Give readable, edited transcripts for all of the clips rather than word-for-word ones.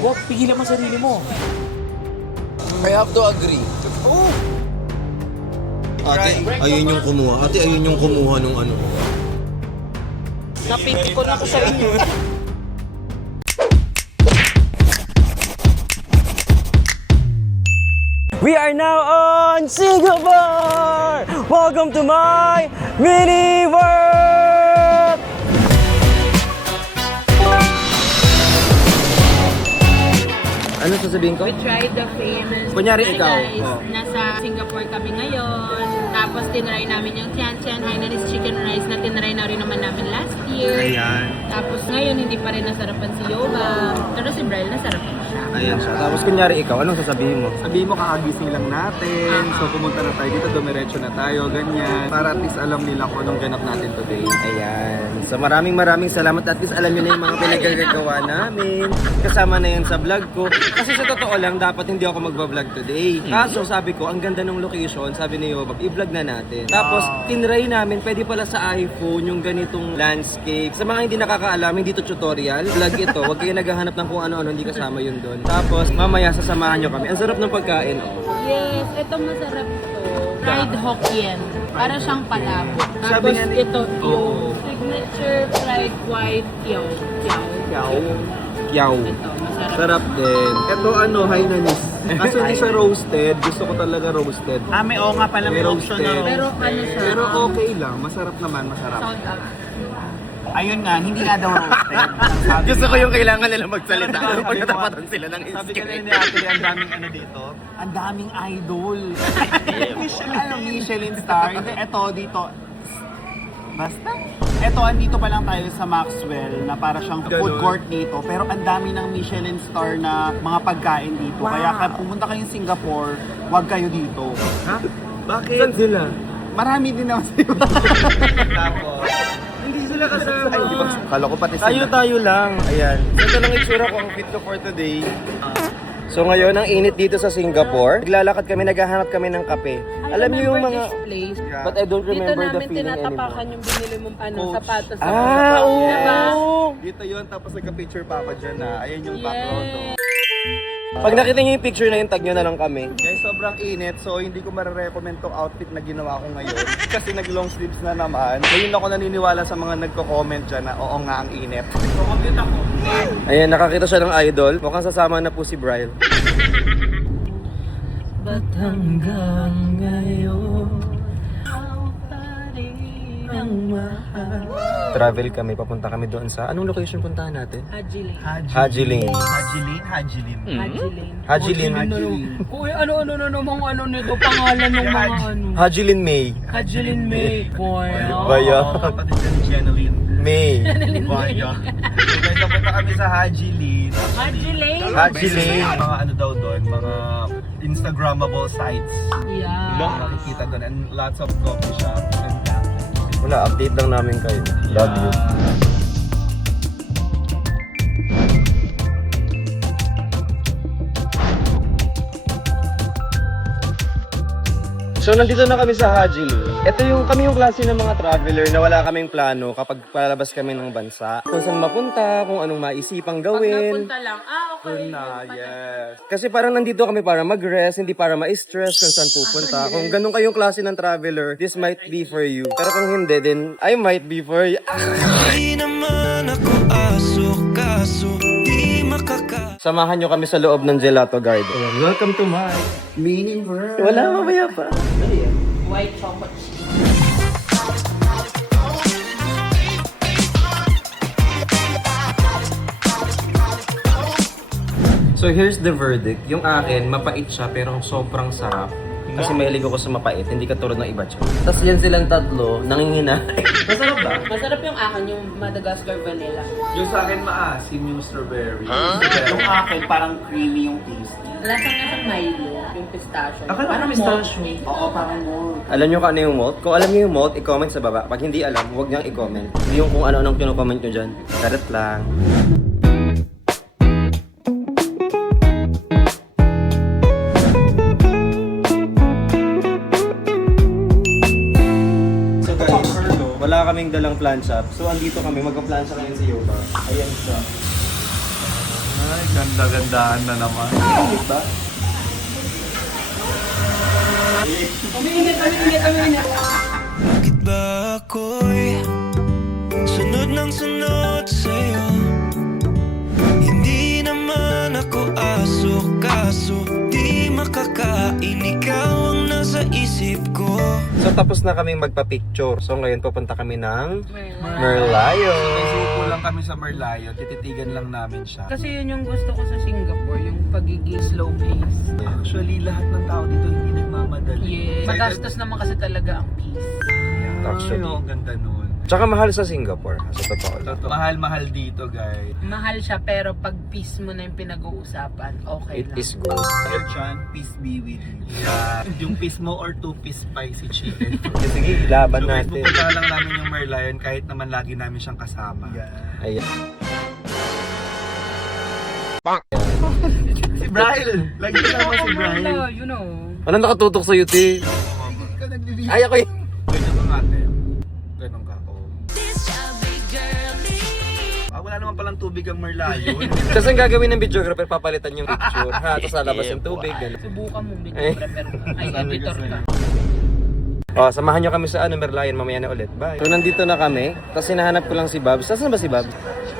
Huwag, pigilan mo sarili mo. I have to agree. Oh! Ate, ayun yung kumuha. Ate, ayun yung kumuha nung ano. Napipikon ako sa inyo. We are now on Singapore! Welcome to my mini world! Ano sasabihin ko? We tried the famous. Kunyari Hi ikaw. guys, Oh. nasa Singapore kami ngayon. Tapos tinry namin yung Tian Tian Hainanese chicken rice na tinry na rin naman namin last year. Ayan. Tapos ngayon hindi pa rin nasarapan si Yoba. Pero si Brel nasarapan siya. Ayan siya. Tapos kunyari ikaw, anong sasabihin mo? Sabihin mo kakagising lang natin, so pumunta na tayo dito, dumiretso na tayo, ganyan. Para at least alam nila kung anong ganap natin today. Ayan. So maraming salamat. At least alam nyo na yung mga pinagagagawa namin. Kasama na yan sa vlog ko. Kasi sa totoo lang, dapat hindi ako magbablog today. Kaso sabi ko, ang ganda ng location, sabi ni Yobab, i-vlog na natin. Tapos, tinry namin, pwede pala sa iPhone yung ganitong landscape. Sa mga hindi nakakaalam, hindi to tutorial. Vlog ito, huwag kayo naghahanap ng kung ano-ano, hindi kasama yun doon. Tapos, mamaya sasamahan nyo kami. Ang sarap ng pagkain. Yes, ito masarap to. Fried Hokkien. Para siyang palabok. Sabi Tapos nga ni- ito yung signature fried white kiao. Yaw. Yaw. Ito, masarap. Sarap din. Ito ano, Hainanese. Kaso hindi siya roasted, gusto ko talaga roasted. May oo nga pala, may option na roasted. Pero ano siya? Pero okay lang, masarap naman, masarap. Sound up. Ayun nga, hindi nga daw roasted. Gusto ko yung kailangan nila magsalita pag natapatan sila ng Sabi ka script. ni Ate, ang daming ano dito. Ang daming idol. Michelin star. Hindi, eto dito. Basta. Eto, andito pa lang tayo sa Maxwell na para siyang food court dito. Pero ang dami ng Michelin star na mga pagkain dito. Kaya kapag pumunta kayong Singapore, huwag kayo dito. Ha? Bakit? Saan sila? Marami din naman sila. Tapos, Hindi sila kasama. ay, di ba? Kala ko pati Tayo lang. Ayan. Ito lang itsura ko ang fit ko for today. So ngayon, ang init dito sa Singapore. Naglalakad kami, naghahanap kami ng kape. Alam niyo yung mga... This place. But I don't Dito remember the namin feeling tinatapakan anymore. yung binili mong Coach. sapatos. Ah, oo! Diba? Dito yun, tapos nagka-picture pa ako dyan na. Ayan yung background. Yes. Pag nakita niyo yung picture na yun, tag nyo na lang kami. Guys, sobrang init, so hindi ko marirecommend tong outfit na ginawa ko ngayon. Kasi nag-long sleeves na naman. Ngayon ako naniniwala sa mga nagko-comment dyan na oo nga ang init. Ayan, nakakita siya ng idol. Mukhang sasama na po si Bryle. Ba't hanggang ngayon ang mahal? Travel kami, papunta kami doon sa... Anong location puntahan natin? Haji Lane. Haji Lane. Haji Lane. Haji Lane. Haji Lane. Kuya, ano namang ano nito, pangalan ng mga ano. Haji Lane May. Haji Lane May. Kuya. Baya. Kapatid dyan ni Jeneline. May. Baya. So guys, napunta kami sa Haji Lane. Haji Lane? Haji Lane. Mga ano daw doon, mga Instagrammable sites. Yeah. Makikita doon and lots of coffee shops and cafes. Wala, update lang namin kayo. Love you. So nandito na kami sa Haji Lane. Ito yung kami yung klase ng mga traveler na wala kaming plano kapag palabas kami ng bansa. Kung saan mapunta, kung anong maisipang Pag gawin. napunta lang, okay. Yes. Kasi parang nandito kami para mag-rest, hindi para ma-stress kung saan pupunta. Kung ganun kayong klase ng traveler, this might be for you. Pero kung hindi, then I might be for you. Di naman ako aso, kaso di makaka. Samahan nyo kami sa loob ng Gelato Garden. Welcome to my Meaning world. Wala, mamaya pa. White chocolate. So here's the verdict. Yung akin, mapait siya pero sobrang sarap. Kasi mahilig ako sa mapait, hindi katulad ng iba siya. Tapos yan silang tatlo, nangingina. Masarap ba? Masarap yung akin, yung Madagascar vanilla. Yung sa akin maasim yung strawberry. Yung akin, parang creamy yung taste. Lasang Milo, yung pistachio. Akala ko Parang pistachio. malt. Oo, parang more. Alam nyo kung ano yung malt? Kung alam nyo yung malt, i-comment sa baba. Pag hindi alam, huwag niyang i-comment. Hindi yung kung ano-anong kino-comment nyo dyan. Karat lang. So guys, wala kaming dalang plancha. So andito kami, magpa-plancha kayo sa yoga. Ayan siya. Ay, ganda-gandahan na naman. Bakit ba ako'y sunod ng sunod sa'yo? Hindi naman ako aso, kaso di makakain, ikaw ang nasa isip ko. So tapos na kaming magpa-picture. So ngayon pupunta kami ng Merlion. Isipo lang kami sa Merlion, tititigan lang namin siya. Kasi yun yung gusto ko sa Singapore, yung pagiging slow pace. Actually, lahat ng tao dito hindi nagmamadali. Yes. Magastos naman kasi talaga ang peace. Actually. Ay, ang ganda nun. Tsaka mahal sa Singapore. Sa totoo lang. Mahal-mahal dito, guys. Mahal siya pero pag peace mo na yung pinag-uusapan, okay It lang. is good. Dear Chan, peace be with you. Yeah. Yung piece mo or 2-piece spicy chicken. Sige, laban So, natin. pupunta lang namin yung Merlion kahit naman lagi namin siyang kasama. Yeah. Ayan. Si Bryle! Lagi kasama si Bryle. You know. Ano nakatutok sa'yo, te? Ikaw nagbibigay. Ay, ako yun. Ganyan ka nga, te. Ganun ka, oh. Wala naman palang tubig ang Merlion. Kasi ang gagawin ng videographer, papalitan yung picture. Ha, tapos lalabas yung tubig. Ganun. Subukan mo, Ay. ay editor ka. Oh, samahan nyo kami sa Merlion mamaya na ulit. Bye. So, nandito na kami. Tapos hinahanap ko lang si Babs. Saan ba si Babs?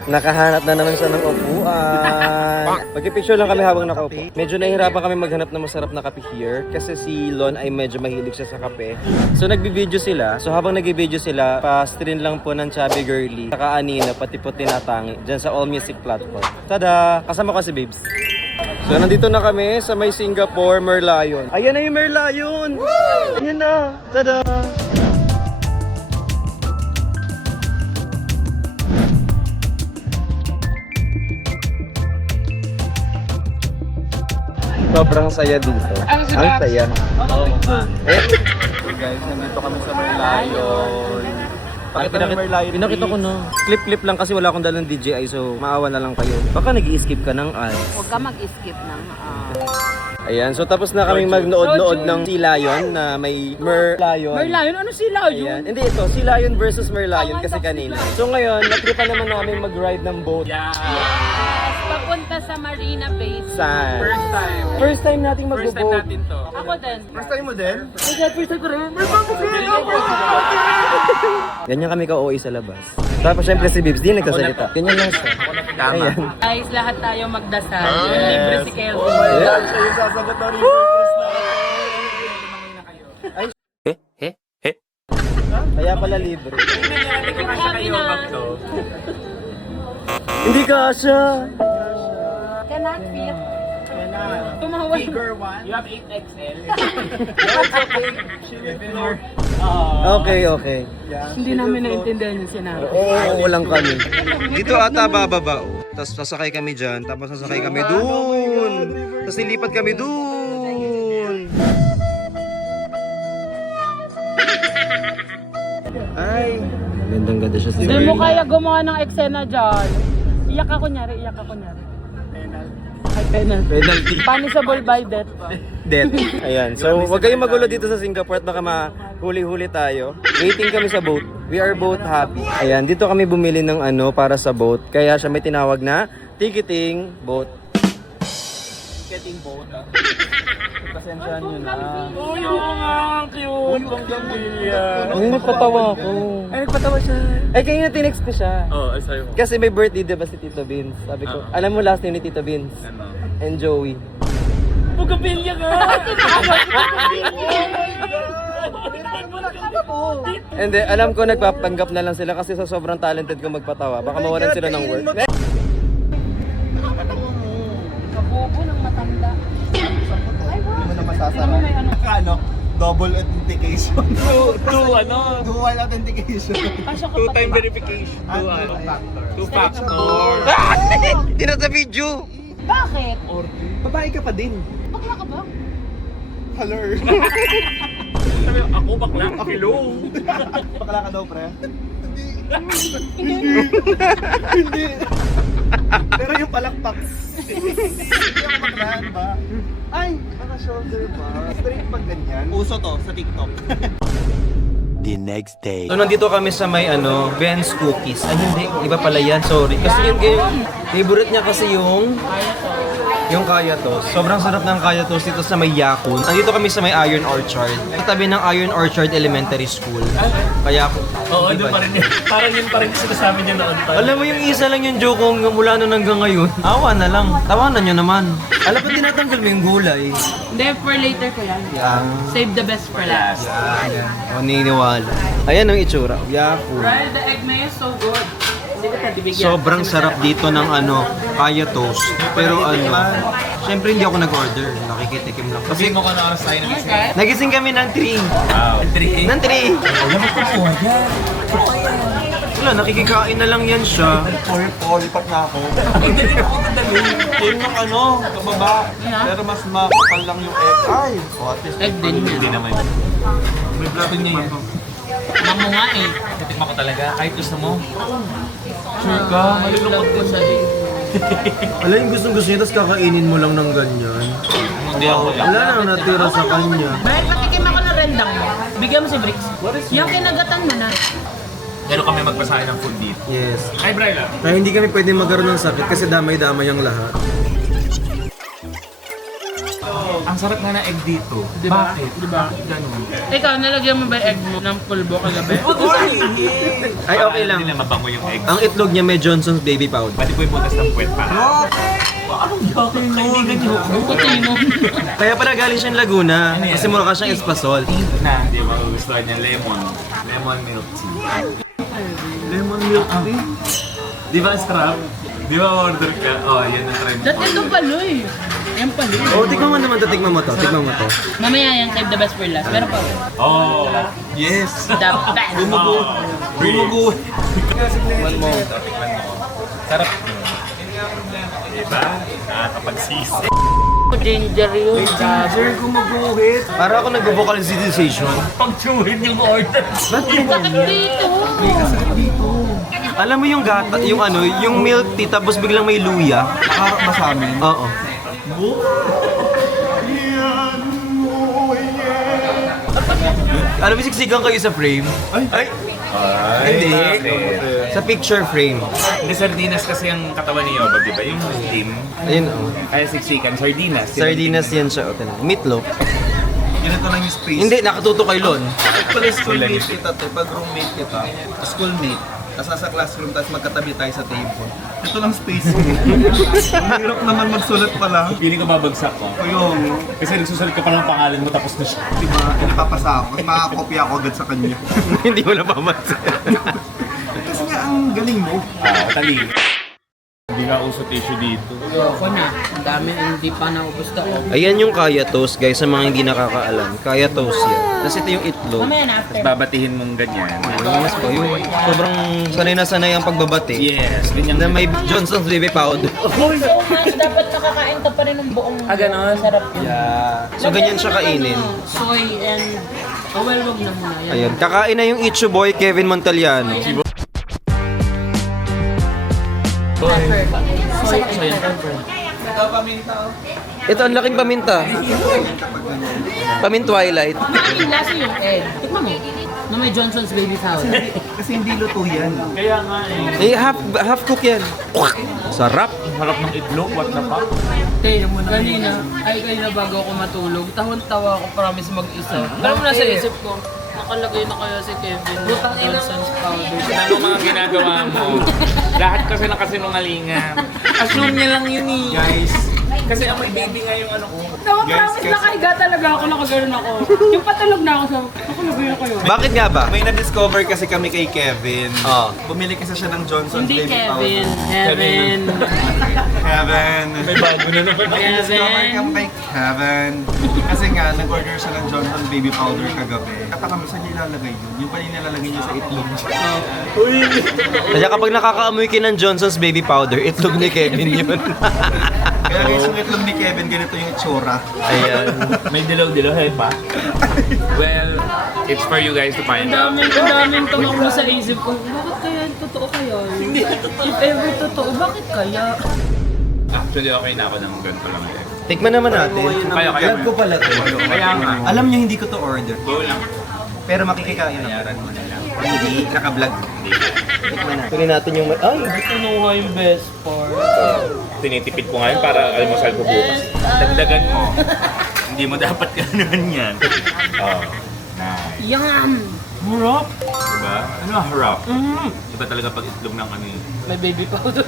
Nakahanap na naman siya ng upuan. Magpipicture lang kami habang nakaupo. Medyo nahihirapan kami maghanap ng masarap na kape here. Kasi si Lon ay medyo mahilig siya sa kape. So, nagbi-video sila. So, habang nagbi-video sila, pa-stream lang po ng Chubby Girly. Saka Anina, pati po tinatangi. Dyan sa All Music platform. Tada! Kasama ko si Babes. So, nandito na kami sa may Singapore Merlion. Ayan na yung Merlion! Ayan na! Tada! Sobrang saya dito. Ang saya. Guys, nandito kami sa Merlion. Pakita ng Merlion, Pinakita ko na. Clip-clip lang kasi wala akong dalang DJI so maawa na lang kayo. Baka nag-i-skip ka ng ads. Huwag ka mag-skip ng Ayan, so tapos na kami magnood-nood ng Sea Lion na may Merlion. Merlion? Ano sila Ayan. Hindi ito, Sea Lion versus Merlion kasi kanina. So ngayon, natripan naman namin mag-ride ng boat. Yes! Papunta sa Marina Bay. Saan? First time nating mag-boat. to. Ako din. First time mo din? Ganyan kami ka-OA sa labas. Tapos syempre si Bibs, di nagsasalita. Ganyan lang siya. Ayan. Guys, lahat tayo magdasal. Yung libre si Kelvin. Oh my God, siya yung sasagot na River Cruise na. Kaya pala libre. Happy na. Hindi ka siya. Cannot fit. Tumawa. Bigger one. You have 8XL. Okay. Hindi namin naintindihan yung sinabi. Oo, walang kami. Dito ata bababa. Tapos sasakay kami dyan. Tapos sasakay kami dun. Tapos lilipat kami dun. Ay. Gandang-ganda siya sa Hindi mo kaya gumawa ng eksena dyan. Iyak ka kunyari. Ay, penalty. penalty. Punishable by death. Death. Ayan. So, huwag kayong magulo dito sa Singapore at baka mahuli-huli tayo. Waiting kami sa boat. We are both happy. Ayan, dito kami bumili ng para sa boat. Kaya siya may tinawag na ticketing boat. Getting boat. Pasensyahan nyo na. Ay, nagpatawa ako. Ay, nagpatawa siya. Ay, kaya na tinext ko siya. Oh, ay sa'yo. Kasi may birthday diba si Tito Vince. Sabi ko, alam mo last name ni Tito Vince? Ano? And Joey. Bugabilya ka! And then, alam ko nagpapanggap na lang sila kasi sa sobrang talented ko magpatawa. Baka mawalan sila ng work. Kabobo ng matanda. Hindi mo na masasarap. Ano? Double authentication. Dual authentication. Two-time verification. Two factor. Hindi na sa video! Bakit? Babae ka pa din. Bakla ka ba? Hello. Ako bakla. Hello. Bakla ka daw, pre? Hindi. Pero yung palakpak. Hindi ako baklaan ba? Ay, naka-shoulder ba? Straight pag ganyan. Uso to sa TikTok. the next day. So nandito kami sa may Ben's Cookies. Ay hindi, iba pala yan, sorry. Kasi yung favorite niya kasi yung Kaya Toast. Sobrang sarap ng Kaya Toast dito sa may Yakun. Nandito kami sa may Iron Orchard. Katabi ng Iron Orchard Elementary School. Kaya Oo, doon pa rin yun. Parang yun pa rin sinasabi niya noon pa. alam mo yung isa lang yung joke kong mula nun hanggang ngayon. Awa na lang. Tawanan nyo naman. Alam mo, tinatanggal mo yung gulay. Hindi, for later ko yan. Save the best for last. O, niniwala. Ayan ang itsura. Yakun. Right, the egg mayo is so good. Hindi ka bibigyan. Sobrang sarap dito ng Kaya Toast. Pero syempre hindi ako nag-order. Nakikitikim lang. Kasi mo ka na oras tayo nagising. Nagising kami ng 3. Wow. 3. Ng 3. Alam mo kung kuha yan. Wala, nakikikain na lang yan siya. Lipat na ako. Yung kababa. Pero mas makapal lang yung egg. Ay! So at least, Egg din yan. Hindi naman. may plato niya yan. Mamo nga eh. Titikma ko talaga. Kahit gusto mo. Sure ka? Malulungkot ko sa Wala yung gustong-gusto niya, tapos kakainin mo lang ng ganyan. Hindi ako lang. Wala nang natira sa kanya. Dahil patikim ako ng rendang mo, bigyan mo si Bricks. Yung kinagatan mo na. Pero kami magpasahin ng food dito. Yes. Hi, Bryla. Kaya hindi kami pwede magkaroon ng sakit kasi damay-damay ang lahat. Ang sarap nga ng egg dito. Diba? Bakit? Diba? Ganun. Ikaw, nalagyan mo ba egg mo ng pulbo kagabi? Ay, okay lang. Hindi na mabango yung egg. Ang itlog niya may Johnson's Baby Powder. Pwede po yung butas ng puwet pa. Anong yakin mo? Kaibigan niyo ako. Puti mo. Kaya pala galing siyang Laguna kasi mukha siyang espasol. Na, di ba gustuhan niya lemon. Lemon milk tea. Lemon milk tea? Di ba sarap? Di ba order ka? Oh, yan ang try mo. Dati ito paloy. Yan paloy. Oh, tikman mo naman to, tikman mo to, tikman mo to. Mamaya yan, save the best for last. Pero pa, Oh, Yes! the best. Bumugo! tikman mo. Sarap. Diba? Nakakapagsisi. Ginger yun. Sir, gumuguhit. Para ako nag-vocalization. Pag-chewin yung order. Bakit dito? Alam mo yung gata, yung milk tea tapos biglang may luya. Harap ba sa amin? Oo. Alam mo, siksikan kayo sa frame? Ay! Hindi. Sa picture frame. Hindi, sardinas kasi ang katawan ni Yoba, di ba? Yung steam. Ayun, oh. Kaya siksikan, sardinas. Sardinas yan siya. O, tinan mo. Meatloaf. Ganito lang yung space. Hindi, nakatuto kay Lon. Pala schoolmate kita, pag roommate kita, schoolmate, tapos nasa classroom, tapos magkatabi tayo sa table. Ito lang space. Ang hirap naman magsulat pala. Feeling ko babagsak ko. Yung, Kasi nagsusulat ka pa ng pangalan mo tapos na siya. di ba, pinapapasa ako. Mas makakopya ako agad sa kanya. Hindi mo napamansin. Kasi nga, ang galing mo. Talino. Hindi nga uso tissue dito. Ako na. Ang dami, hindi pa naubos to. Ayan yung Kaya Toast, guys, sa mga hindi nakakaalam. Kaya Toast yan. Tapos ito yung itlog. Mamaya na after. Tapos babatihin mong ganyan. Mas po, yung sobrang sanay na sanay ang pagbabati. Yes, ganyan. Na may Johnson's Baby Powder. So mas dapat nakakain ka pa rin ng buong ganon? sarap yun. So ganyan siya kainin. Soy and... Oh well, wag na muna. Yan. Ayun, kakain na yung Icho Boy Kevin Montaliano. Soy and pepper. Ito, ang laking paminta. Twilight. Bakit lasa yung egg? Tikman mo. Na may Johnson's Baby Powder. Kasi hindi luto yan. Kaya nga eh. Half cook yan. Sarap. Harap ng itlog, what the fuck? Kanina bago ako matulog, tahon-tawa ako, promise mag-isa. Alam mo na sa isip ko, nakalagay na kaya si Kevin Johnson's powder. Ano mga ginagawa mo? Lahat kasi nakasinungalingan. Assume niya lang yun eh. Guys, kasi ang may baby nga yung ano ko. Promise nakahiga talaga ako, nakagano'n ako. Yung patulog na ako sa, nakalagay na kayo. Bakit nga ba? May na-discover kasi kami kay Kevin. Oh. Bumili kasi siya ng Johnson's Hindi Baby Kevin, Powder. Heaven. Kevin. May bago na naman. Discover kami kay Kevin. Kasi nga, nag-order siya ng Johnson's Baby Powder kagabi. Kataka mo, saan niya ilalagay yun? Yung pala nilalagay niya sa itlog. Kaya kapag nakakaamoy ka ng Johnson's Baby Powder, itlog ni Kevin yun. Kaya guys, yung itlog ni Kevin, ganito yung itsura. Ayan. May dilaw-dilaw pa. Well, it's for you guys to find out. Ang daming tumakbo sa isip ko, bakit kaya totoo kaya? Hindi totoo. If ever totoo, bakit kaya? Actually, okay na ako ng ganito lang eh. Tikman naman natin. Kaya. Vlog ko pala to. Kaya nga. Alam niyo hindi ko to order. Go lang. Pero makikikain ako. Hindi, naka-vlog. Tikman na. Tuloy natin yung... Ay! Kinuha yung best part. Tinitipid ko ngayon para almusal ko bukas. Dagdagan mo. Hindi mo dapat gano'n yan. Oh, nice. Yum! Murap! Diba? Ano ang harap? Iba talaga pag itlog ng ano eh. May baby powder.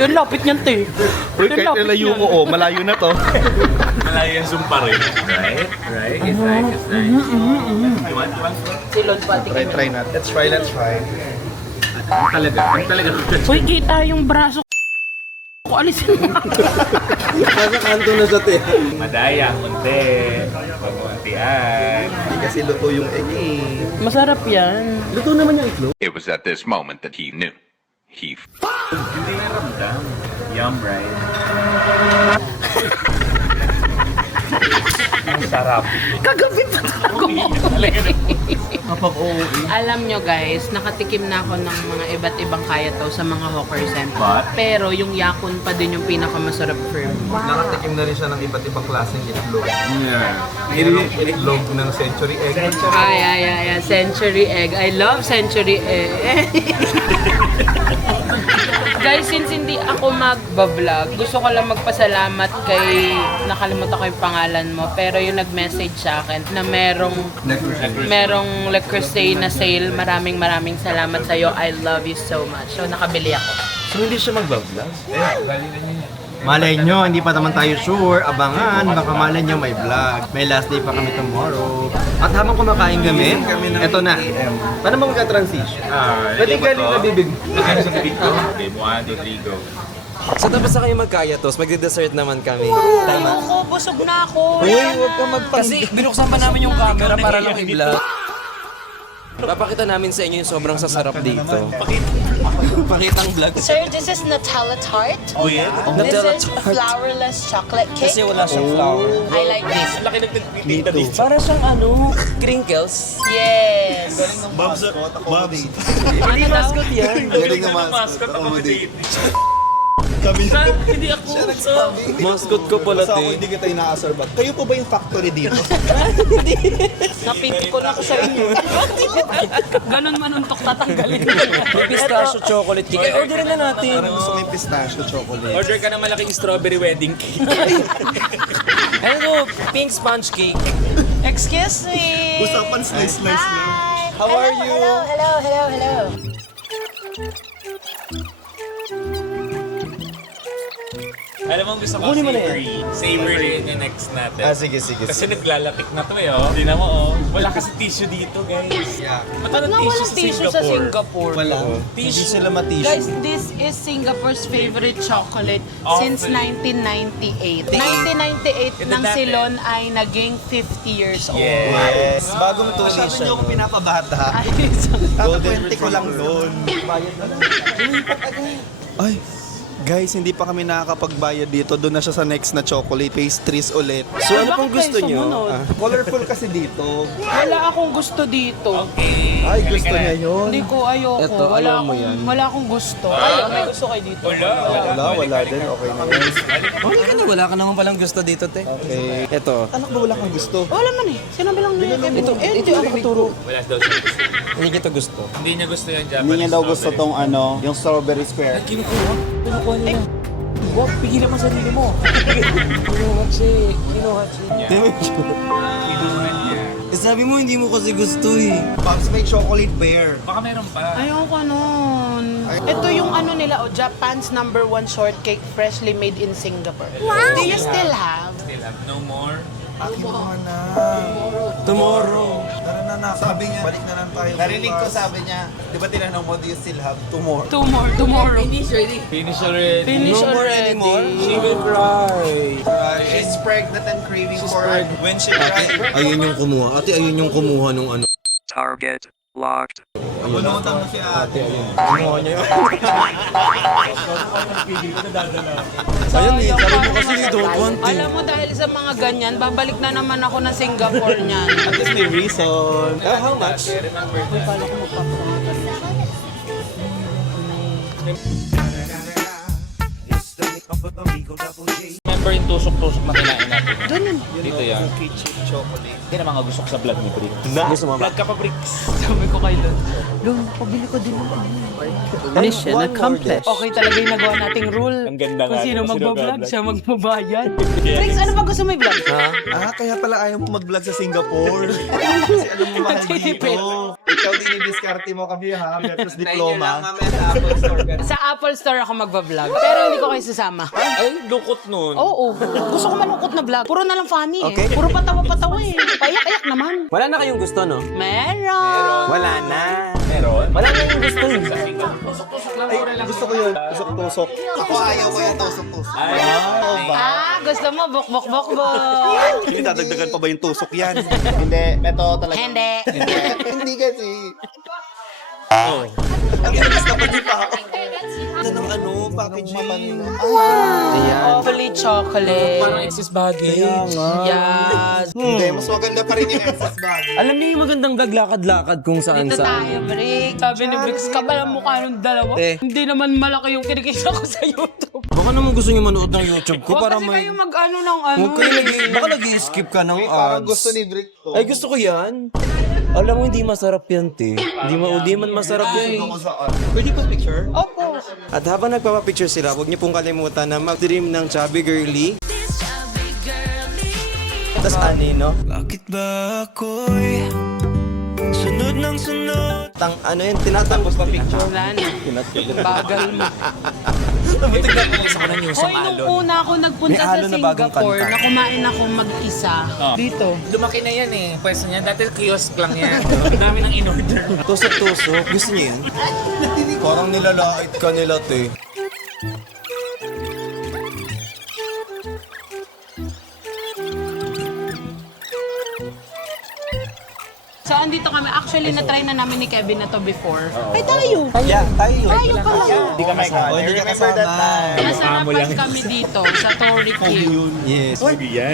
Yung lapit niyan, te. Uy, kahit nalayo ko, oh, malayo na to. Malayo yung zoom pa rin. Right? Right? It's right. It's right. You want? Silon pati. Try natin. Let's try. Ang talaga. Uy, kita yung braso ko. Alisin mo. Nasa kanto na siya, te. Madaya, konti. Pag-untian. Hindi kasi luto yung egg eh. Masarap yan. Luto naman yung itlog. It was at this moment that he knew. He Hindi na ramdam. Yum, right? Ang sarap. Kagabi pa talaga. Alam nyo guys, nakatikim na ako ng mga iba't ibang kayataw sa mga hawker center. But? Pero yung yakun pa din yung pinakamasarap for me. Nakatikim na rin siya ng iba't ibang klaseng itlog. Yeah. Itlog ng century egg. Ay, century egg. I love century egg. Guys, since hindi ako mag-vlog, gusto ko lang magpasalamat kay, nakalimutan ko yung pangalan mo, pero yung nag-message sa akin na merong Le Creuset na sale. Maraming salamat sa'yo. I love you so much. So, nakabili ako. So hindi siya mag-vlog? Malay nyo, hindi pa naman tayo sure. Abangan, baka malay nyo may vlog. May last day pa kami tomorrow. At habang kumakain kami, eto na. Paano ba magka-transition? Pwede galing na bibig. Lagyan sa bibig ko. Okay, 1, 2, 3, go. So tapos na kayo magkayatos, magde-dessert naman kami. Tama? Ayoko, busog na ako. Uy, huwag ka Kasi binuksan pa namin yung camera para lang i-vlog. Papakita namin sa inyo yung sobrang sasarap dito. Pakitang vlog. Sir, this is Nutella tart. Oh, yeah? This is flourless chocolate cake. Kasi wala siyang flour. I like this. Laki nagtitita dito. Para siyang crinkles. Yes. Bobs. Hindi mascot yan. Galing na mascot accommodate. Kami Hindi ako. Mascot ko pala, Basta ako hindi kita inaasar ba? Kayo po ba yung factory dito? Napinti ko na ako sa inyo. Ganon manuntok tatanggalin. Pistachio chocolate cake. Eh, orderin na natin. Parang gusto ko yung pistachio chocolate. Order ka ng malaking strawberry wedding cake. Ano, pink sponge cake. Excuse me. Usapan slice na. Hi. How are you? Hello. Alam mo, gusto ko savory. Savory rin yung next natin. Sige. Kasi naglalapik na to eh, oh. Hindi na mo, oh. Wala kasi tissue dito, guys. Ba't walang tissue sa Singapore? Wala. Hindi sila matisyo. Guys, this is Singapore's favorite chocolate since 1998. 1998 nang Silon ay naging 50 years old. Yes. Bagong tulis Masyado niyo ako siya. pinapabata. Golden 20 ko lang doon. Ay, guys, hindi pa kami nakakapagbayad dito. Doon na siya sa next na chocolate pastries ulit. So ano pong Bakit gusto kayo nyo? sumunod? Colorful kasi dito. Wala akong gusto dito. Ay, gusto niya yun. Hindi ko ayoko. Eto, ayaw mo yan. Wala akong gusto. Ayaw, may gusto kayo dito. Wala din. Okay na yan. Wala ka naman palang gusto dito, te. Okay. Ito. Anak ba wala kang gusto? Wala man eh. Sinabi lang nila. Ito yung ako turo. Wala daw siya gusto. Hindi kita gusto. Hindi niya gusto yung Japanese Hindi niya daw gusto strawberry. tong ano, yung strawberry square. Kinukuha niya na. Huwag, pigilan mo sarili mo. Kinuhatsi. Kinuhan niya. Sabi mo hindi mo kasi gusto eh. Pops, may chocolate bear. Baka meron pa. Ayoko nun. Ito yung ano nila, Japan's #1 shortcake freshly made in Singapore. Do you still have? Still have no more. Kinuha na. Tomorrow. Tara na. Sabi niya, balik na lang tayo. Narinig ko sabi niya, di ba tinanong mo, do you still have tomorrow? Tomorrow. Finish already. Finish No more already. anymore? She will cry. She's pregnant and craving for when she cried. Ayun yung kumuha. Ate, ayun yung kumuha nung ano. Target locked. Bunutan mo si ate. Kumuha niya yun. Ayun eh, sabi mo kasi you don't want it. Alam mo, dahil sa mga ganyan, babalik na naman ako ng Singapore niyan. At least may reason. How much? number yung tusok-tusok na kinain natin? Ganun. Dito yan. Cookie chip chocolate. Hindi naman nga gusto ko sa vlog ni Bricks. Gusto mo ba? Vlog ka pa, Bricks. Sabi ko kay Lon, Lon, pabili ko din ng mission accomplished. Okay talaga yung nagawa nating rule. Ang ganda Kung nga. sino magbablog, siya magbabayad. Trix, ano ba gusto mo i-vlog? Kaya pala ayaw mo mag-vlog sa Singapore. Kasi alam mo mahal Nagtitipid. dito. Ikaw din i-discarte mo kami ha. Mertos diploma. Sa Apple Store ako magbablog. Pero hindi ko kayo sasama. Ay, lukot nun. Oo. Gusto ko malungkot na vlog. Puro na lang funny eh. Puro patawa-patawa eh. Payak-ayak naman. Wala na kayong gusto, no? Meron. Wala na. Meron. Wala na yung gusto eh. Gusto ko yun. Tusok-tusok. Ako ayaw ko yung tusok-tusok. Gusto mo bok-bok-bok-bok. Hindi dadagdagan pa ba yung tusok yan? Hindi, ito talaga. Hindi. Hindi kasi. Ang inis na pati pa ako. Ganang packaging. Awfully chocolate. Parang excess bagay. Yes. Hindi, mas maganda pa rin yung excess bag. Alam niyo yung magandang gaglakad-lakad kung saan Dito saan. tayo, Brick. Sabi ni Bricks, kapal ang mukha ng dalawa. Hindi naman malaki yung kinikita ko sa YouTube. Baka naman gusto niyo manood ng YouTube ko Huwag para kasi may... kayo mag-ano ng ano. Huwag kayo baka nag-skip ka ng Parang ads. gusto ni Brick to. Ay, gusto ko yan. Alam mo, hindi masarap yan, te. Hindi man masarap yan. Pwede pa picture? Opo. At habang nagpapapicture sila, huwag niyo pong kalimutan na mag-dream ng chubby girly. Tapos ani, no? Bakit ba ako'y sunod ng sunod? Ano yun, tinatapos pa picture. Wala na. Bagal mo. Nabutig na po isa ko ng news Hoy, nung una ako nagpunta May sa alon na bagong Singapore, kanta. na kumain ako mag-isa. Dito. Lumaki na yan eh. Pwesto niya. Dati kiosk lang yan. Ang dami ng in-order. Tusok-tusok. Gusto niyo yun? Parang nilalait ka nila, te. So, andito kami. Actually, na-try na namin ni Kevin na to before. Ay, tayo! Yeah, tayo. Tayo ka lang. Hindi ka may Hindi ka kasama. Nasarapan kami dito sa Tori Q. Yes.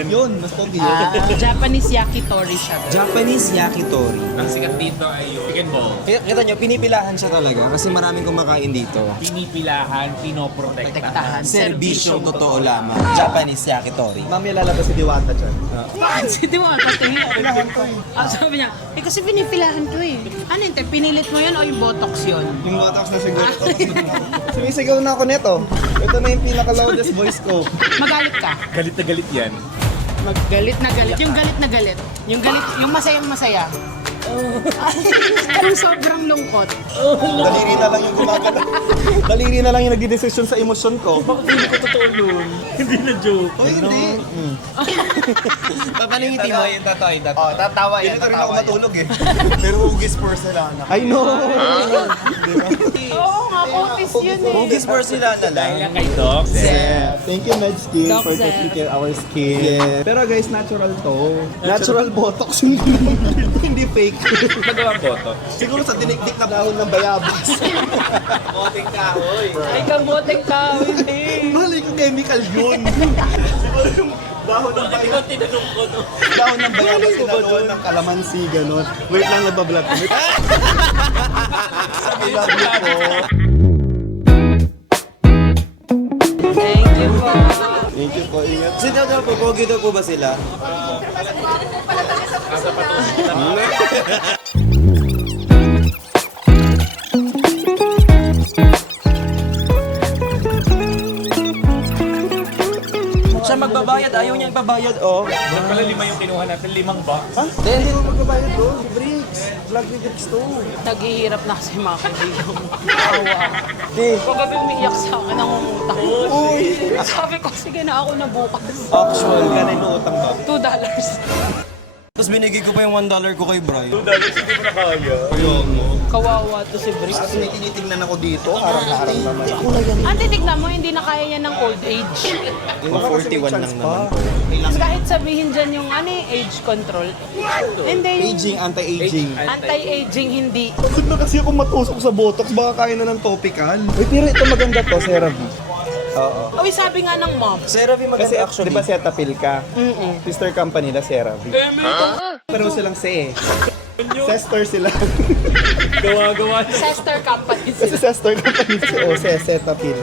Yun, mas pogi yun. Japanese yakitori siya. Japanese yakitori. Ang sikat dito ay yung chicken ball. Kita nyo, pinipilahan siya talaga kasi maraming kumakain dito. Pinipilahan, pinoprotektahan. Tektahan. Serbisyong totoo lamang. Japanese yakitori. Mamaya lalabas si Diwata dyan. Bakit si Diwata? Tingin. Sabi niya, kasi pinipilahan to eh. Ano yun? Pinilit mo yun o yung botox yun? Yung botox na siguro. Sumisigaw na ako neto. Ito na yung pinaka-loudest voice ko. Magalit ka? Galit na galit yan. Maggalit na galit. Yung galit na galit. Yung galit, yung masayang masaya. Yung sobrang lungkot. Daliri na lang yung gumagalaw. Daliri na lang yung nagdi-decision sa emosyon ko. Hindi ko totoo yun. Hindi na joke. Oh, hindi. Papaningiti mo yung totoo. Oh, tatawa yan. Ganito rin ako matulog eh. Pero hugis porcelain. I know. Oo nga, office yun eh. Hugis porcelain na lang. Dahil lang kay Doc. Thank you, Med Skin, Doc for Zed. taking care of our skin. Yeah. Pero guys, natural to. Natural botox, hindi fake. Nagawang boto. Siguro sa dinikdik na dahon ng bayabas. Boting kahoy. Ay, kamoting ka, hindi. Mali ko chemical yun. Siguro yung dahon ng bayabas. Dahon ng bayabas, inaluan ng kalamansi, gano'n. Wait lang, nabablog ko. Sa love you po. Thank you po. Thank you po, ingat. Sino daw po? Pogi daw po ba sila? Siya magbabayad, ayaw niya ipabayad, oh. Doon pala 5 yung kinuha natin, 5 box. Hindi mo magbabayad doon. Si Briggs. Vlog ni Briggs to. Naghihirap na kasi mga kaibigan mo. Awa. Kagabi umiiyak sa akin ang utang. Sabi ko, sige na ako na bukas. Actual. Ganay no utang ba? $2. Tapos binigay ko pa yung $1 ko kay Brian. Hindi mo na kaya. Kawawa to si Brick. Tapos may tinitingnan ako dito, harang-harang naman. Ang titignan mo, hindi na kaya niya ng old age. Yung 41 lang naman. Tapos kahit sabihin dyan yung age control, hindi yung Aging, anti-aging. anti-aging, hindi. Pagod na kasi ako matusok sa botox, baka kaya na ng topical. Uy, pero ito maganda to, CeraVe. Oo. Uy, sabi nga ng mom. CeraVe maganda Kasi actually. di ba Cetaphil ka? Mm-mm. Sister company na CeraVe. Pero silang C eh. Sester sila. Gawa-gawa. Sister company Kasi sila. Sester company si O, Setapil.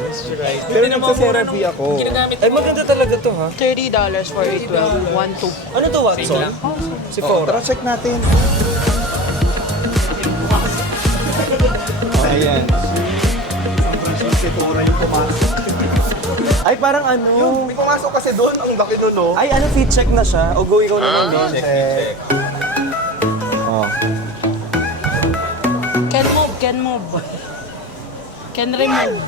Pero nagsa-CeraVe ako. Ay, maganda talaga to ha. $30 for a 12. 1, 2. Ano to, Watson? Si Oh, Fora. tara check natin. Ayan. Si Tora yung pumasok. Ay, parang ano. May pumasok kasi doon, ang laki nun, no? Ay, ano, fit check na siya? O go ikaw naman doon? Check. Oh. Can move, can move. Can remove.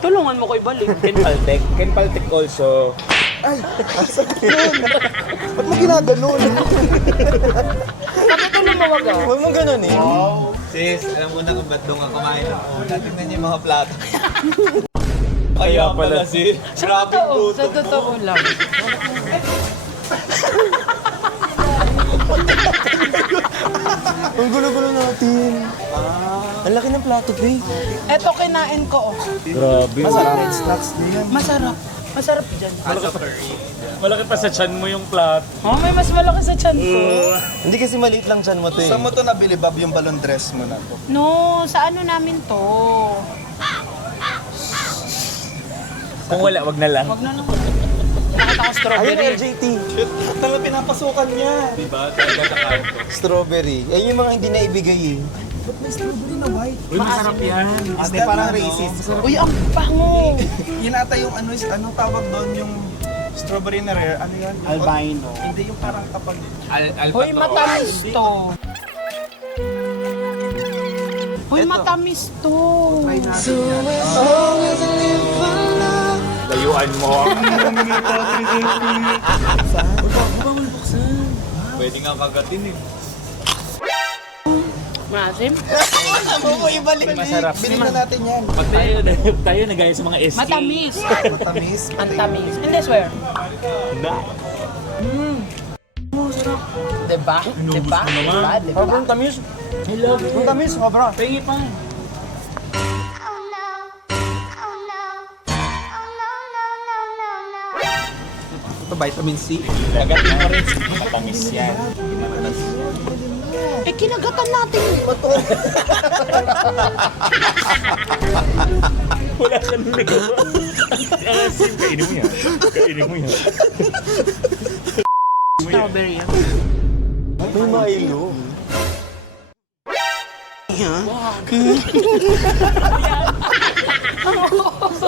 Tulungan mo ko ibalik. Ken Paltek also. Ay, asan yun? Ba't mo ginaganon? Pakitulong mo wag Huwag mo ganun eh. Sis, alam mo na kung ba't doon ka kumain ng una. Tingnan niyo yung mga plato. Kaya pala si... Sa totoo lang. Ang gulo-gulo natin. Ang laki ng plato, pre. Eto kinain ko. Oh. Grabe. Masarap. Snacks din yan. Masarap. Masarap dyan. Malaki pa sa chan mo yung plat. Oh, may mas malaki sa tiyan ko. Hindi kasi maliit lang dyan mo to eh. Saan mo to nabili, Bob, yung balon dress mo na to? No, sa ano namin to? Kung wala, wag na lang. Wag na lang. Nakita ko Ayun, strawberry. LJT. Shit, talaga pinapasukan niya. Diba? Talaga sa kanto. Strawberry. Ayun yung mga hindi naibigay eh. Ba't may strawberry na white? Uy, masarap yan. Ate, parang racist. Uy, ang bango. Yun ata yung ano, anong tawag doon yung strawberry na rare? Ano yan? Yung Albino. Hindi yung parang kapag... Uy, matamis to. Uy, matamis to. Layuan mo. Pwede nga kagatin eh. Maasim? Oo, ibalik. Masarap. Bili na natin yan. Tayo na gaya sa mga SK. Matamis. Matamis. Ang tamis. Hindi, swear. Diba? Diba? Diba? Diba? Sobrang tamis. I love it. Ang tamis, sobra. Pingi pa. Ito, vitamin C. Kagatin mo rin. Matamis yan. Eh, kinagatan natin. Wala ka nung nagawa. Asim, kainin mo yan. Kainin mo yan. Strawberry yan. May Milo.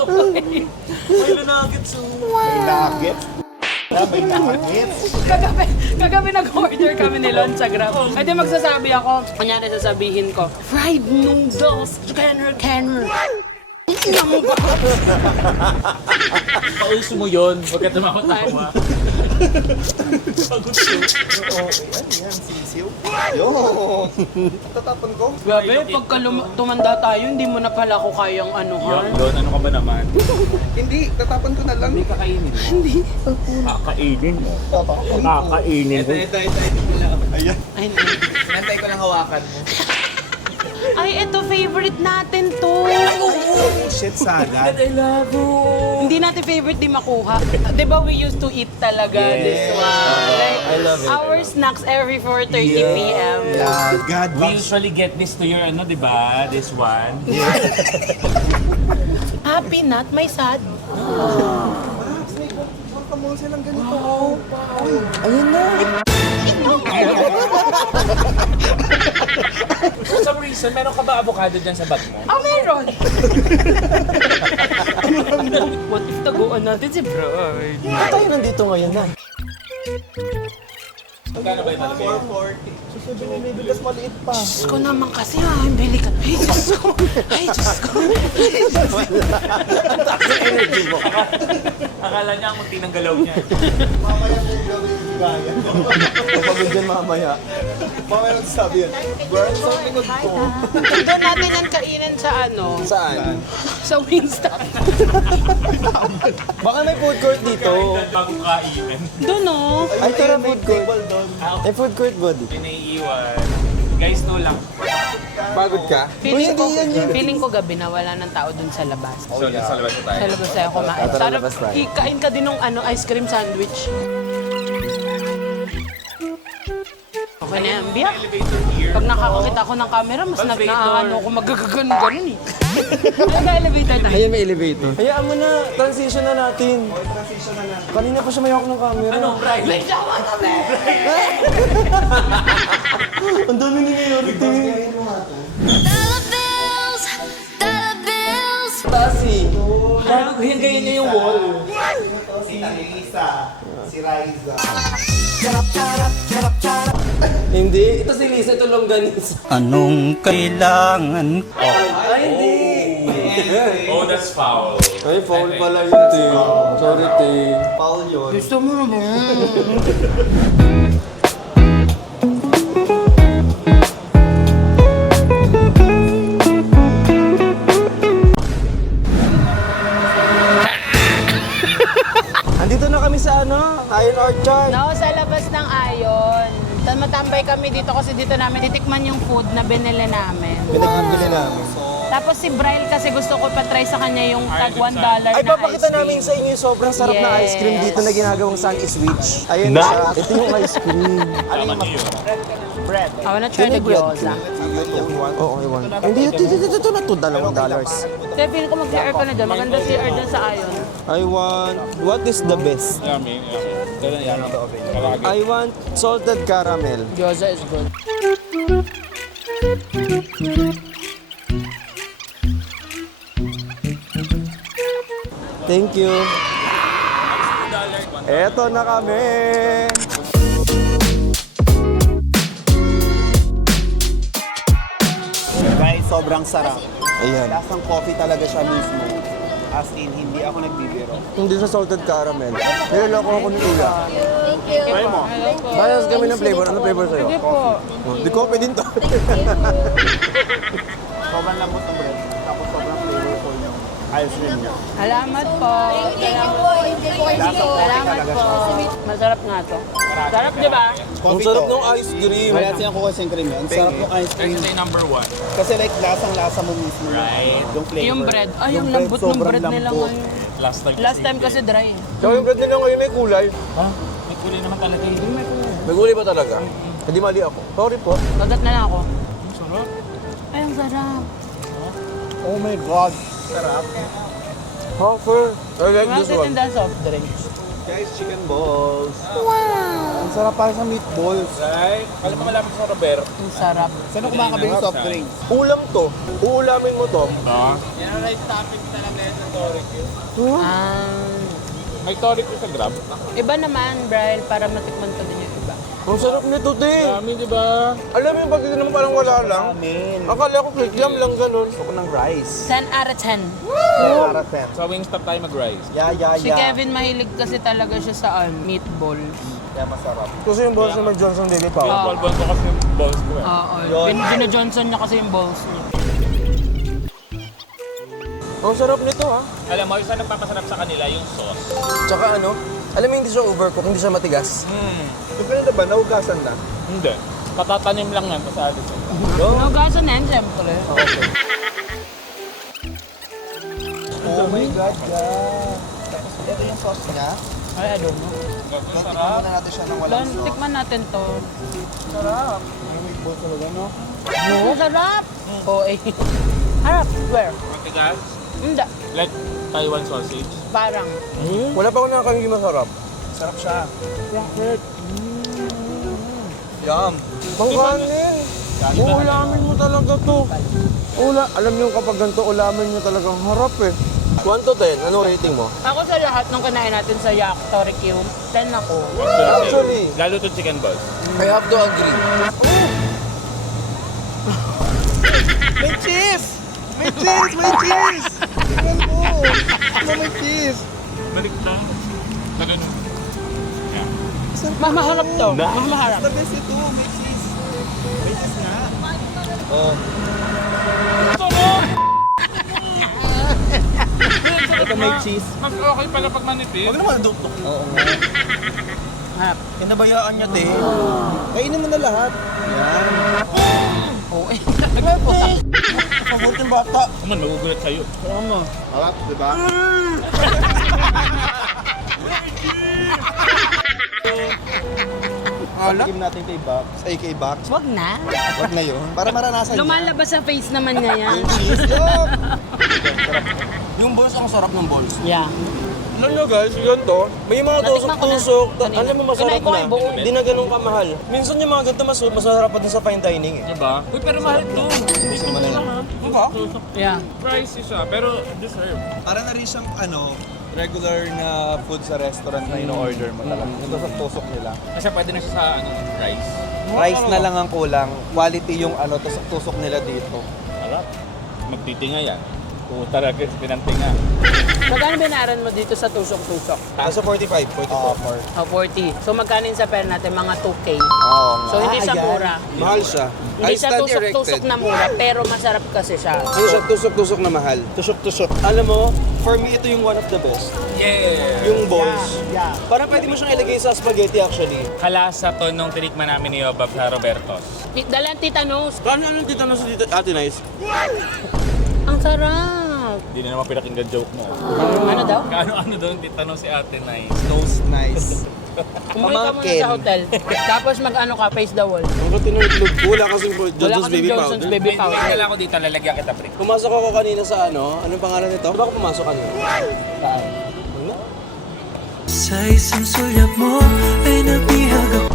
Milo nuggets oh. May nuggets. May nuggets. Kagabi nag-order kami ni Lon sa Grab. Ay di magsasabi ako, kanyari sasabihin ko, fried noodles, canner. Ina mo ba? Pauso mo yun. Huwag ka tumawa-tawa. Pagod yun. Yan, sisiw. Yo! Tatapon ko. Grabe, pagka tumanda tayo, hindi mo na pala ako kayang anuhan. Yon, ano ka ba naman? Hindi, tatapon ko na lang. Hindi kakainin mo. Hindi. Kakainin mo. Kakainin mo. Ito. Ayan. Ay, Nantay ko lang hawakan mo. ay, ito favorite natin to. Shit, sagad. I love you. Hindi natin favorite di makuha. Di ba we used to eat talaga this one? Like, I love it. our snacks every 4:30 p.m. Yeah, God. We usually get this to your ano, di ba? This one. Happy not, may sad. Kamul silang ganito. Ayun na. For some reason, meron ka ba avocado dyan sa bag mo? Ah, meron! What if taguan natin si Brad? Ba't tayo nandito ngayon na? Magkano ba yung talagay? 440. Susunod na bigas maliit pa. Diyos ko naman kasi, bili ka. Ay, Diyos ko. Ay, Diyos ko. Energy mo. Akala niya ang munti ng galaw niya. Mamaya may gawin yung gaya. Kapagod dyan mamaya. Mamaya nagsasabi yan. Burn sa likod ko. Doon natin yan kainin sa ano? Saan? Sa Wingstop. Baka may food court dito. Bagong kainin. Doon, oh. Ay, tara food court. Table doon. Ay, food court, bud. Pinaiiwan. Guys, no lang. Pagod ka? Uy, hindi yan yun. Feeling ko gabi na wala ng tao doon sa labas. So, sa labas na tayo. Sa labas tayo kumain. Tara, Sarap, labas tayo. ikain ka din ng ice cream sandwich. Sabi niya, biyak. Pag nakakakita ako ng camera, mas naano ako magagaganon eh. Ay, may elevator tayo. Ayan, may elevator. Hayaan mo na, transition na natin. Kanina pa siya may hawak ng camera. Ano, Brian? Ang dami ni Yorte. Tasi. Yan ganyan niya yung wall. Si Lisa, si Riza. Hindi. Ito si Lisa, ito longganisa. Anong kailangan Ay, hindi. Oh, that's foul. Ay, foul pala yun, te. Sorry, te. Paul yun. Gusto mo naman. Andito na kami sa Iron Orchard. No, sa labas ng Ayon. Matambay kami dito kasi dito namin titikman yung food na binili namin. Pinagbili namin. Tapos si Brian kasi gusto ko pa-try sa kanya yung tag $1 na Ay, ice papakita cream. namin sa inyo yung sobrang sarap na ice cream dito na ginagawang Sun is Witch. Ayun na siya. Ito yung ice cream. Bread. I wanna try the gyoza. Oo, I want. Hindi, ito na $2. Kaya feeling ko mag-CR ka na dyan. Maganda CR dyan sa Ayon. I want, what is the best? Yummy, yummy. I want salted caramel. Gyoza is good. Thank you. Eto na kami. Guys, sobrang sarap. Ayan. Lasang coffee talaga siya mismo. As in, hindi ako nagbibiro. Hindi sa salted caramel. Niloloko ako ni Ula. Try mo. Bayas kami ng flavor. Ano flavor sa'yo? Sige po. Di coffee din to. Sobrang lambot ng bread. Tapos sobrang flavorful niya. Ayos rin niya. Salamat po. Salamat po. Masarap nga to. Sarap, di ba? Ang sarap ng ice cream. Wala siyang kuha siyang cream yan. Ang sarap ng ice cream. Kasi number 1. Kasi like lasang-lasa mo mismo yung flavor. Yung bread. Ay, yung bread, lambot ng sobrang bread nila lambot. ngayon. Last time kasi dry. Tsaka yung bread nila ngayon may kulay. May kulay naman talaga yun. May kulay ba talaga? Hindi mali ako. Sorry po. Dagat na lang ako. Ay, ang sarap. Oh my God. Sarap. Hopper. I like Well, this one. and soft drinks. Guys, chicken balls. Wow! Ang sarap para sa meatballs. Right? Alam mo malaman sa Robert. Ang sarap. Saan ako makakabili ng soft drinks? Ulam to. Uulamin mo to. May toric ko sa Grab. Iba naman, Brian, para matikman ko din yung iba. Ang sarap nito, te. Dami, di ba? Alam mo yung pag naman parang wala lang. Amin. Akala ko kikiam lang ganun. Gusto ko ng rice. 10 out of 10. Marathon. Sa Wingstop tayo mag-rise. Yeah. Si Kevin mahilig kasi talaga siya sa meatballs. Kaya masarap. Kasi yung boss ni Mike Johnson Daily pa. Ball ko kasi yung balls ko eh. Oo. Gino-Johnson niya kasi yung balls niya. Ang sarap nito, ha. Alam mo, isa nagpapasarap sa kanila yung sauce. Tsaka alam mo hindi siya overcook, hindi siya matigas. Yung ganun na ba? Naugasan na? Hindi. Patatanim lang yan, tapos alis. Nugasan na yan, siyempre. Oh my God, God. Tapos ito yung sauce niya. Ay, I don't know. Tikman muna natin siya ng walang sauce. Tikman natin to. Sarap. May meatballs talaga, no? No, sarap! Oo, eh. Harap, where? Matigas? Hindi. Like Taiwan sausage. Parang. Wala pa ako nakakain masarap. Sarap siya. Yum. Pangkanin. Uulamin mo talaga to. Alam niyo kapag ganito, ulamin niyo talagang harap eh. 1 to 10, ano rating mo? Ako sa lahat nung kinain natin sa Yak, Torikyo, 10 ako. Actually, Lalo to chicken balls. I have to agree. May cheese! May cheese! May cheese! Tingnan mo! May cheese! Balik lang. Ganun. Maharap to. Maharap. The best ito, may cheese. May cheese nga. Ito may cheese. Mas okay pala pag manipis. Huwag naman duktok. Oo nga. Kinabayaan niya, te. Kainin mo na lahat. Yan. Oo, eh. Pabuting bata. Naman, magugulat sa'yo. Harap, di ba? Patikim natin kay Box. Ay, kay Box. Wag na. Wag na yun. Para maranasan niya. Lumalabas sa face naman niya yan. Cheese. Yup! Yung balls, ang sarap ng balls. Yeah. Alam nyo guys, ganito, may mga Natikman ko na. tusok-tusok, Kanina. alam mo masarap Kinain ko na, yung buo. hindi na ganun kamahal. Minsan yung mga ganito masarap pa din sa fine dining eh. Diba? Uy, pero mahal to. Hindi ko Diba? Yeah. pricey siya, pero deserve. Para na rin siyang regular na food sa restaurant na ino-order mo talaga. Yung tusok-tusok nila. Kasi pwede na siya sa rice. Rice na lang ang kulang. Quality yung tusok-tusok nila dito. Alap. Magtitinga yan. Puta talaga, pinantinga. Magkano binaran mo dito sa tusok-tusok? Nasa 45, 44. 40. So magkano yung sa pera natin? Mga 2K. Oo. So hindi siya mura. Mahal siya. Hindi siya tusok-tusok na mura, pero masarap kasi siya. Ano siya, tusok-tusok na mahal. Tusok-tusok. Alam mo, for me, ito yung one of the best. Yeah! Yung balls. Parang pwede mo siyang ilagay sa spaghetti actually. Kalasa to nung tinikman namin ni Yobab sa Roberto's. Dalang titanos. Paano dito na sa dito, Ate Nice? Ang sarap. Hindi na naman pinakinggan joke mo. Ano daw? Kaano-ano daw yung titano si Ate Nice? Toast nice. Umuwi ka muna sa hotel. Tapos mag-ano ka, face the wall. Ang katino yung itlog. Wala kasing Wala Johnson's kasing baby Johnson's powder. baby powder. Kailan ako dito, lalagyan kita, pre. Pumasok ako kanina sa anong pangalan nito? Di ba ako pumasok kanina? Sa isang sulyap mo ay nabihag ako.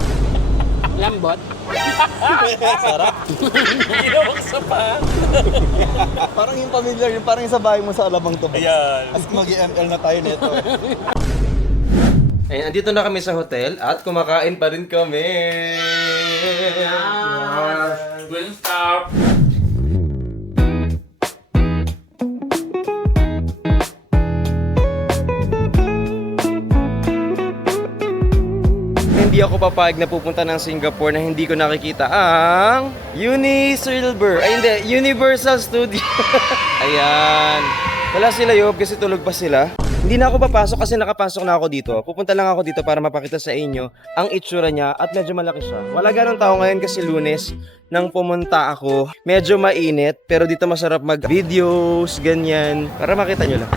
Lambot. Sarap. Parang yung familiar, yung parang yung sa bahay mo sa Alabang to. Ayan. As mag-ML na tayo nito. Ayun, andito na kami sa hotel at kumakain pa rin kami. Will stop. Hindi ako papayag na pupunta ng Singapore na hindi ko nakikita ang Unisilver. Ay hindi, Universal Studio. Ayan. Wala sila Yob kasi tulog pa sila. Hindi na ako papasok kasi nakapasok na ako dito. Pupunta lang ako dito para mapakita sa inyo ang itsura niya at medyo malaki siya. Wala ganong tao ngayon kasi Lunes nang pumunta ako. Medyo mainit pero dito masarap mag-videos, ganyan. Para makita nyo lang.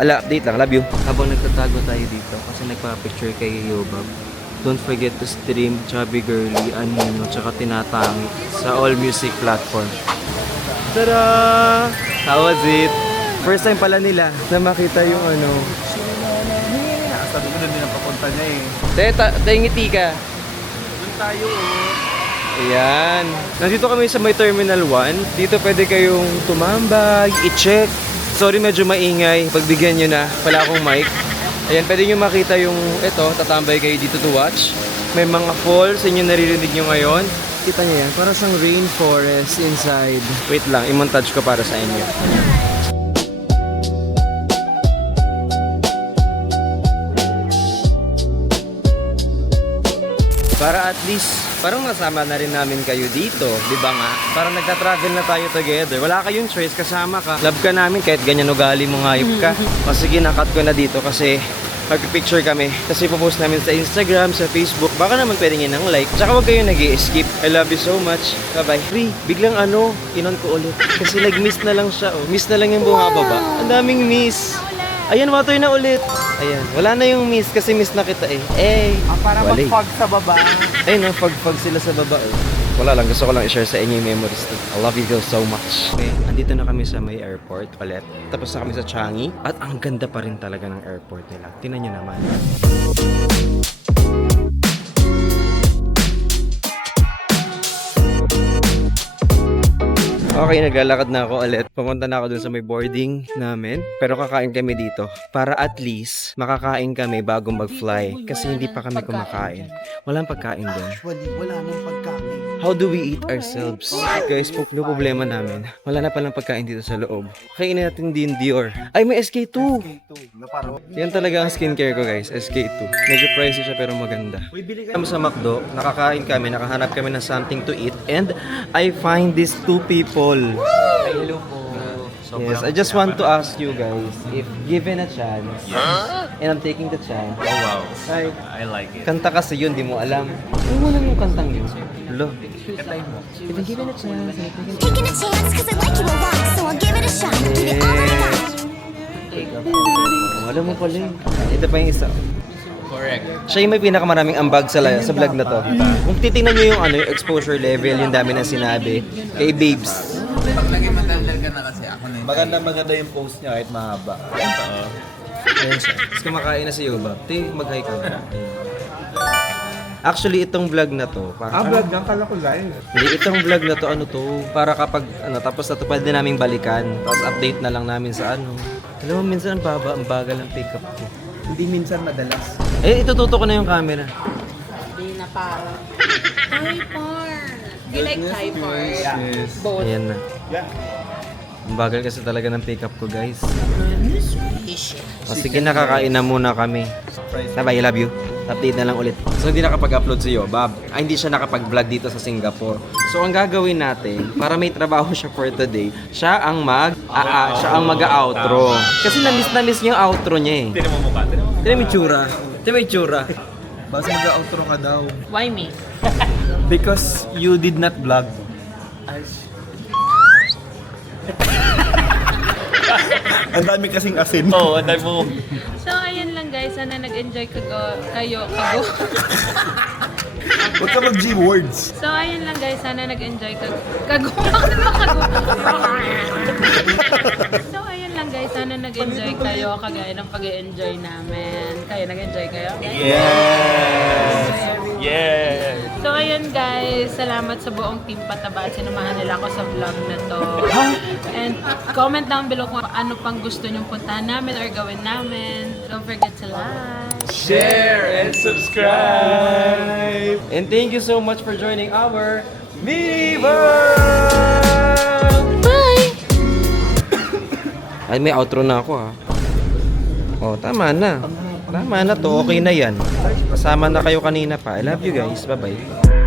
Ala, update lang. Love you. Habang nagtatago tayo dito kasi nagpa-picture kay Yobab, don't forget to stream Chubby Girly, Anino, tsaka Tinatangi sa all music platform. Tada! How was it? First time pala nila na makita yung ano. Sabi ko doon din ang papunta niya eh. Tayo ngiti ka. Doon tayo Ayan. Nandito kami sa may Terminal 1. Dito pwede kayong tumambag, i-check. Sorry, medyo maingay. Pagbigyan nyo na. Wala akong mic. Ayan, pwede nyo makita yung ito. Tatambay kayo dito to watch. May mga falls. Yun yung naririnig nyo ngayon. Kita nyo yan. Parang sang rainforest inside. Wait lang, i-montage ko para sa inyo. Para at least, parang nasama na rin namin kayo dito, di ba nga? Parang nagta-travel na tayo together. Wala kayong choice, kasama ka. Love ka namin kahit ganyan ugali mo, hayop ka. O sige, nakat ko na dito kasi mag-picture kami. Kasi popost namin sa Instagram, sa Facebook. Baka naman pwede nyo ng like. Tsaka huwag kayo nag-i-skip. I love you so much. Bye-bye. Free, biglang inon ko ulit. Kasi nag-miss na lang siya. Oh. Miss na lang yung bumababa. Ang daming miss. Ayan, water na ulit. Ayan, wala na yung miss kasi miss na kita eh. Para wali. mag-fog sa baba. Ayun, fag sila sa baba eh. Wala lang, gusto ko lang i-share sa inyo yung memories to. I love you girls so much. Okay, andito na kami sa may airport ulit. Tapos na kami sa Changi. At ang ganda pa rin talaga ng airport nila. Tingnan nyo naman. Okay, naglalakad na ako ulit. Pumunta na ako dun sa may boarding namin. Pero kakain kami dito. Para at least makakain kami bago mag-fly. Kasi hindi pa kami kumakain. Walang pagkain dun. Actually, wala nang pagkain. How do we eat ourselves? Guys, no problema namin. Wala na palang pagkain dito sa loob. Kainin natin din Dior. Ay, may SK2! Yan talaga ang skincare ko guys, SK2. Medyo pricey siya pero maganda. Kami sa McDo, nakakain kami, nakahanap kami ng something to eat. And I find these two people. Hello po. Yes, I just want to ask you guys, if given a chance, and I'm taking the chance. Oh wow. Hi. I like it. Kanta kasi yun, di mo alam. Ano mo lang yung kantang yun? Hello. Katay mo. If I'm given a chance, Taking a chance cause I like you a lot, so I'll give it a shot. Give it all I got. Alam mo pala yun. Ito pa yung isa. Correct. Siya yung may pinakamaraming ambag sa vlog na to. Kung titingnan nyo yung yung exposure level, yung dami na sinabi kay Babes. Maganda yung post niya kahit mahaba. Ayun siya. Tapos kumakain na si Yuba. Mag-hi ka na. Actually, itong vlog na to, Vlog lang, kala ko live. hindi, itong vlog na to, para kapag, tapos na to, pwede naming balikan. Tapos update na lang namin sa Alam mo, minsan ang bagal ng pick-up ko. Hindi minsan madalas. Itututo ko na yung camera. Hindi na parang. Hyper! Do you like hyper? Both. Ayan na. Ang bagal kasi talaga ng pick-up ko, guys. O sige, nakakain na muna kami. Bye, I love you. Update na lang ulit. So, hindi nakapag-upload si Yobab. Hindi siya nakapag-vlog dito sa Singapore. So, ang gagawin natin, para may trabaho siya for today, siya ang mag-outro. Kasi na-miss niya yung outro niya eh. Tinan mo mukha. Tinan mo yung tsura. Tinan mo yung tsura. Basta mag-outro ka daw. Why me? Because you did not vlog. Ang dami kasing asin. Oo, ang dami mo. So, ayun lang guys. Sana nag-enjoy kayo. Huwag ka mag-G words. So, ayun lang guys. Sana nag-enjoy So, ayun lang guys. Sana nag-enjoy kayo kagaya ng pag-enjoy namin. Kayo, nag-enjoy kayo? Yes! Yes! So, ayun guys. Salamat sa buong team Pataba at sinumahan nila ako sa vlog na to. And comment down below kung ano pang gusto nyong puntahan namin or gawin namin. Don't forget to like. Share and subscribe! And thank you so much for joining our Miniverse! Bye! Ay, may outro na ako Oh, tama na. Tama na to. Okay na yan. Kasama na kayo kanina pa. I love you guys. Bye-bye.